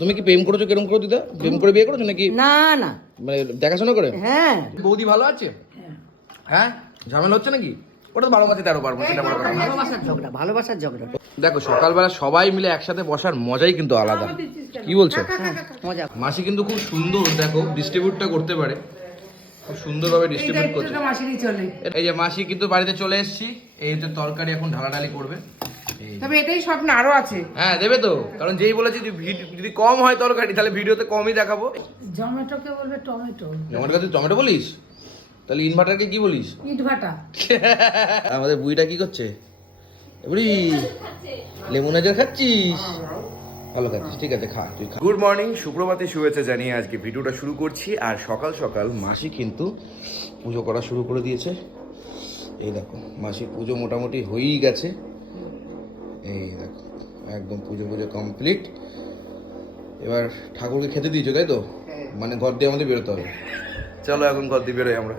তুমি কি প্রেম করেছ কেরম করে দিদা? প্রেম করে বিয়ে করেছ নাকি? না না। মানে দেখাশোনা করে? হ্যাঁ। বৌদি ভালো আছে? হ্যাঁ? ঝামেলা হচ্ছে নাকি? ওটা তো ভালো কথা তেরো পারব সেটা বড় কথা। ভালোবাসার ঝগড়া ভালোবাসার ঝগড়া। দেখো সকালবেলা সবাই মিলে একসাথে বসার মজাই কিন্তু আলাদা। কি বলছো? মজা। মাসি কিন্তু খুব সুন্দর দেখো ডিস্ট্রিবিউটটা করতে পারে। খুব সুন্দরভাবে ডিস্ট্রিবিউট করছে। এই যে মাসি কিন্তু বাড়িতে চলে এসেছি এই হচ্ছে তরকারি এখন ঢালাঢালি করবে। তবে এটাই স্বপ্ন আরও আছে। হ্যাঁ দেবে তো। কারণ যেই বলেছি যদি কম হয় তরকারি তাহলে ভিডিওতে কমই দেখাবো। জমেটোকে বলবে টমেটো আমার কাছে টমেটো বলিস? তাহলে ইনভার্টারকে কি বলিস? ইট আমাদের বুইটা কি করছে? বুড়ি লেমন আচার খাচ্ছিস? ভালো খাচ্ছিস ঠিক আছে খা তুই খা। গুড মর্নিং সুপ্রভাতে শুভেচ্ছা জানিয়ে আজকে ভিডিওটা শুরু করছি। আর সকাল সকাল মাসি কিন্তু পুজো করা শুরু করে দিয়েছে। এই দেখো মাসির পুজো মোটামুটি হয়েই গেছে। এই দেখো একদম পুজো পুজো কমপ্লিট এবার ঠাকুরকে খেতে দিয়েছ তাই তো? মানে ঘর দিয়ে আমাদের বেরোতে হবে। চলো এখন ঘর দিয়ে বেরোই আমরা।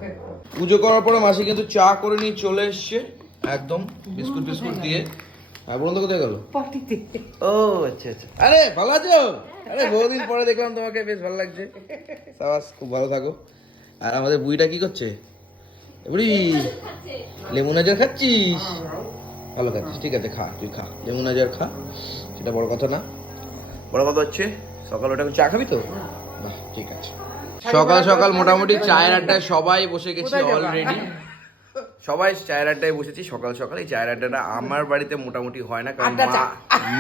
পুজো করার পরে মাসি কিন্তু চা করে নিয়ে চলে এসছে একদম বিস্কুট বিস্কুট দিয়ে। আর বলুন তো কোথায় গেল? ও আচ্ছা আচ্ছা। আরে ভালো আছো? আরে বহুদিন পরে দেখলাম তোমাকে বেশ ভালো লাগছে। সাবাস খুব ভালো থাকো। আর আমাদের বুইটা কি করছে? এ বুড়ি লেমন আচার খাচ্ছিস? ভালো খাচ্ছিস ঠিক আছে খা তুই খা লেমন আচার খা সেটা বড় কথা না। বড় কথা হচ্ছে সকাল ওটা চা খাবি তো? বাহ ঠিক আছে। সকাল সকাল মোটামুটি চায়ের আড্ডায় সবাই বসে গেছি অলরেডি সবাই চায়ের আড্ডায় বসেছি সকাল সকাল এই চায়ের আড্ডাটা আমার বাড়িতে মোটামুটি হয় না কারণ মা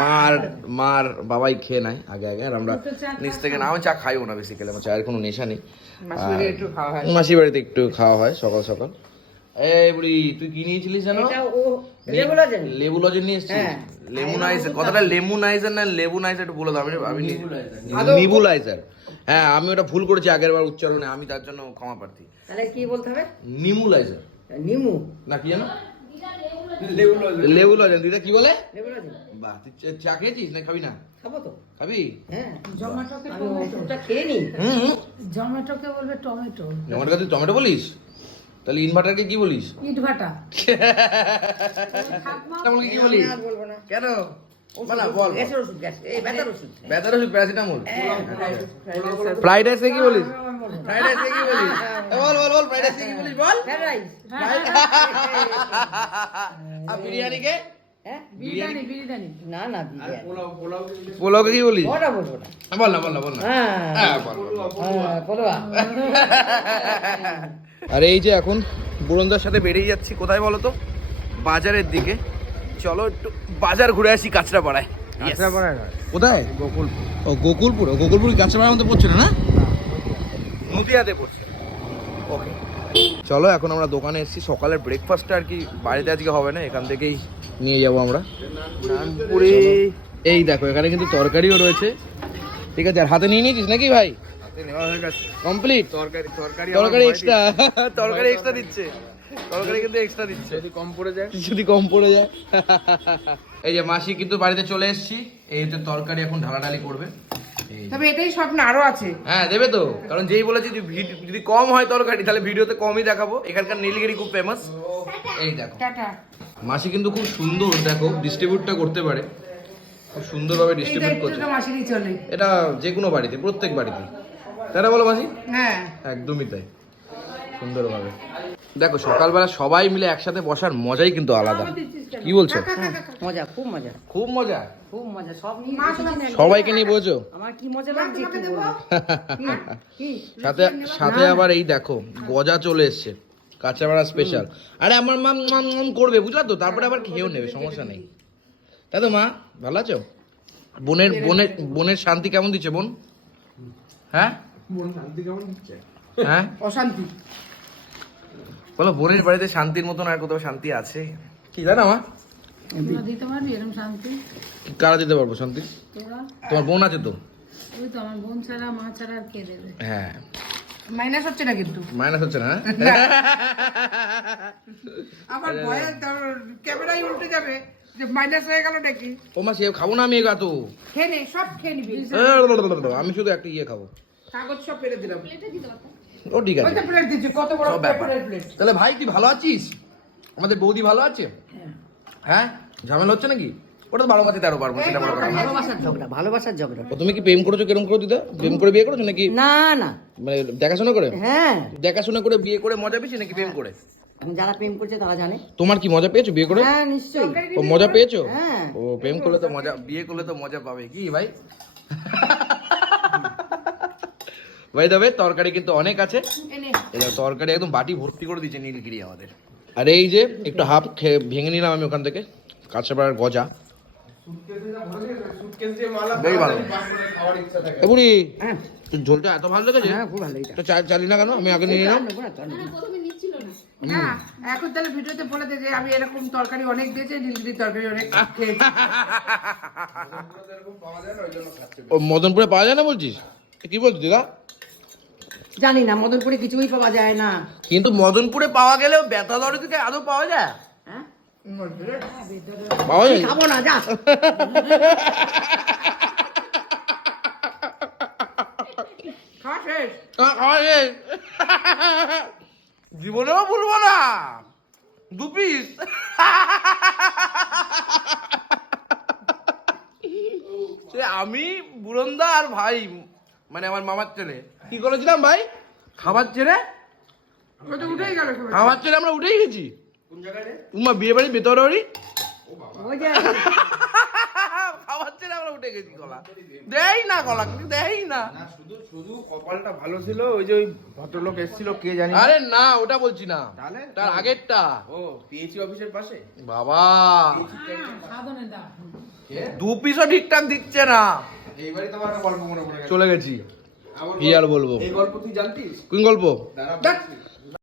মার মার বাবাই খেয়ে নেয় আগে আগে আর আমরা নিচ থেকে না আমি চা খাইও না বেসিক্যালি আমার চায়ের কোনো নেশা নেই। আর একটু মাসির বাড়িতে একটু খাওয়া হয় সকাল সকাল। এই বুড়ি তুই কি নিয়েছিলিস জানো? লেবু লজেন নিয়ে এসেছিস হ্যাঁ। লেমুনাইজার কথাটা লেমুনাইজার না লেবুনাইজার একটু বলে দাও আমি আমি নিবুলাইজার। হ্যাঁ আমি ওটা ভুল করেছি আগের বার উচ্চারণে আমি তার জন্য ক্ষমা প্রার্থী। তাহলে কি বলতে হবে? নিমুলাইজার। নিমু। না কি জানো? লেবু লজেন দিদা কি বলে? বাহ তুই চা- খেয়েছিস না খাবি না? খাব তো। খাবি? হ্যাঁ। জমেটোকে খেয়ে বলবে টমেটো। টমেটো বলিস? তাহলে ইনভার্টারকে কি বলিস? ইট ঠাকুমাকে কি বলিস? বলব না। কেন? বল না, বল গ্যাসের ওষুধ গ্যাস। এই ব্যথার ওষুধ। ব্যথার ওষুধ প্যারাসিটামল? হ্যাঁ, ফ্রাইড রাইসে কি বলিস? ফ্রাইড রাইসে কি বলিস? বল বল বল ফ্রাইড রাইসে কি বলিস? বল। Fried rice. আর বিরিয়ানি হ্যাঁ? পোলাওকে কি বল না বল না বল না। হ্যাঁ। হ্যাঁ, বল, বল, বল। হ্যাঁ, পোলোয়া আর এই যে এখন বুরন্দার সাথে বেরিয়ে যাচ্ছি কোথায় বলো তো? বাজারের দিকে। চলো একটু বাজার ঘুরে আসি কাঁচরাপাড়ায়। কোথায়? গোকুলপুর। ও গোকুলপুর? গোকুলপুর কাঁচরাপাড়ার মধ্যে পড়ছে না না? নদিয়াতে পড়ছে। ওকে চলো এখন আমরা দোকানে এসেছি। সকালের ব্রেকফাস্টটা আর কি বাড়িতে আজকে হবে না এখান থেকেই নিয়ে যাব আমরা। নানপুরি এই দেখো এখানে কিন্তু তরকারিও রয়েছে। ঠিক আছে আর হাতে নিয়ে নিয়েছিস নাকি ভাই? কমপ্লিট তরকারি তরকারি তরকারি এক্সট্রা তরকারি এক্সট্রা দিচ্ছে। তরকারি কিন্তু এক্সট্রা দিচ্ছে। যদি কম পড়ে যায়? যদি কম পড়ে যায়। এই যে মাসি কিন্তু বাড়িতে চলে এসেছি। এই হচ্ছে তরকারি এখন ঢালাঢালি করবে। তবে এটাই স্বপ্ন আরও আছে। হ্যাঁ দেবে তো। কারণ যেই বলেছি যদি কম হয় তরকারি তাহলে ভিডিওতে কমই দেখাবো। এখানকার নীলগিরি খুব ফেমাস এই দেখো। টাটা। মাসি কিন্তু খুব সুন্দর দেখো ডিস্ট্রিবিউটটা করতে পারে। খুব সুন্দরভাবে ডিস্ট্রিবিউট করছে। এটা যে কোনো বাড়িতে প্রত্যেক বাড়িতে। তাই না বলো মাসি? হ্যাঁ। একদমই তাই। সুন্দরভাবে। দেখো সকালবেলা সবাই মিলে একসাথে বসার মজাই কিন্তু আলাদা। কি বলছো? মজা খুব মজা। খুব মজা? খুব মজা। সব নিয়ে বসেছি। না একদম। সবাইকে নিয়ে বোঝো আমার কি মজা লাগছে কি বলব কি? সাথে সাথে আবার এই দেখো গজা চলে এসছে। কাঁচাপাড়া স্পেশাল আরে আমার মা মাম মাম করবে বুঝলা তো? তারপরে আবার খেয়েও নেবে সমস্যা নেই। তাই তো মা ভালো আছো? বোনের বোনের বোনের শান্তি কেমন দিচ্ছে বোন? হ্যাঁ? হ্যাঁ? অশান্তি। বলো বোনের বাড়িতে শান্তির মতন আর কোথাও শান্তি আছে? কি জানো মা? দিতে পারবি এরকম শান্তি? কারা দিতে পারব শান্তি? তোমার বোন আছে তো? ওই তো আমার বোন ছাড়া মা ছাড়া আর কে দেবে? হ্যাঁ। মাইনাস হচ্ছে না কিন্তু। মাইনাস হচ্ছে না হ্যাঁ? আবার ভয়ে ক্যামেরাই উল্টে যাবে যে মাইনাস হয়ে গেল নাকি? ও মা সে খাব না আমি খেয়ে নে সব খেয়ে নিবি। আমি শুধু একটা ইয়ে খাব। কাগজ সব ফেলে দিলাম। ও ঠিক আছে। ওইটা প্লেট দিচ্ছি কত বড় ব্যাপার। পেপারের প্লেট তাহলে ভাই তুই ভালো আছিস? আমাদের বৌদি ভালো আছে? হ্যাঁ? ঝামেলা হচ্ছে নাকি? ওটা তো তেরো পারব সেটা বড় কথা। না। ভালোবাসার ঝগড়া ভালোবাসার ঝগড়া। ও, তুমি কি প্রেম করেছ কেরম করে দিদা? প্রেম করে বিয়ে করেছ নাকি? না না। মানে দেখাশোনা করে? হ্যাঁ। দেখাশোনা করে বিয়ে করে মজা পেয়েছি নাকি প্রেম করে? এখন যারা প্রেম করছে তারা জানে। তোমার কি মজা পেয়েছ বিয়ে করে? হ্যাঁ নিশ্চয়ই। ও মজা পেয়েছ? হ্যাঁ। ও প্রেম করলে তো মজা বিয়ে করলে তো মজা পাবে। কি ভাই? ভাই তবে তরকারি কিন্তু অনেক আছে। এটা তরকারি একদম বাটি ভর্তি করে দিচ্ছে নীলগিরি আমাদের। আর এই যে একটু হাফ খেয়ে ভেঙে নিলাম আমি ওখান থেকে। কাঁচাপাড়ার গজা। বুড়ি হ্যাঁ। তোর ঝোলটা এত ভালো লেগেছে? হ্যাঁ তো চালি না কেন? আমি আগে নিয়ে নিলাম। না। হ্যাঁ এখন তাহলে ভিডিওতে বলে দে যে আমি এরকম তরকারি অনেক দিয়েছি নীলগিরি তরকারি অনেক খেয়েছি। ও মদনপুরে পাওয়া যায় না বলছিস? কি বলছিস দিদা? জানি না মদনপুরে কিছুই পাওয়া যায় না। কিন্তু মদনপুরে পাওয়া গেলেও ব্যথা দরে থেকে আদৌ পাওয়া যায়? খাব না যা। জীবনেও ভুলবো না। দু পিস সে আমি বুরন্দা আর ভাই মানে আমার মামার ছেলে। কি করেছিলাম ভাই? খাবার ছেড়ে? ও তো উঠেই গেল খাবার ছেড়ে আমরা উঠেই গেছি। বিয়ে বাড়ি যে। আমরা উঠে গেছি গলা। দেই না গলা কিন্তু দেই না। না শুধু শুধু কপালটা ভালো ছিল ওই যে ওই ভদ্রলোক এসেছিল কে জানি আরে না ওটা বলছি না। তার আগেরটা। ও পিএইচি অফিসের পাশে? বাবা। দু পিসও ঠিকঠাক দিচ্ছে না। এইবারই তোমার একটা গল্প মনে পড়ে চলে গেছি। কি আর বলব? এই গল্প তুই জানতিস? কোন গল্প? দেখ।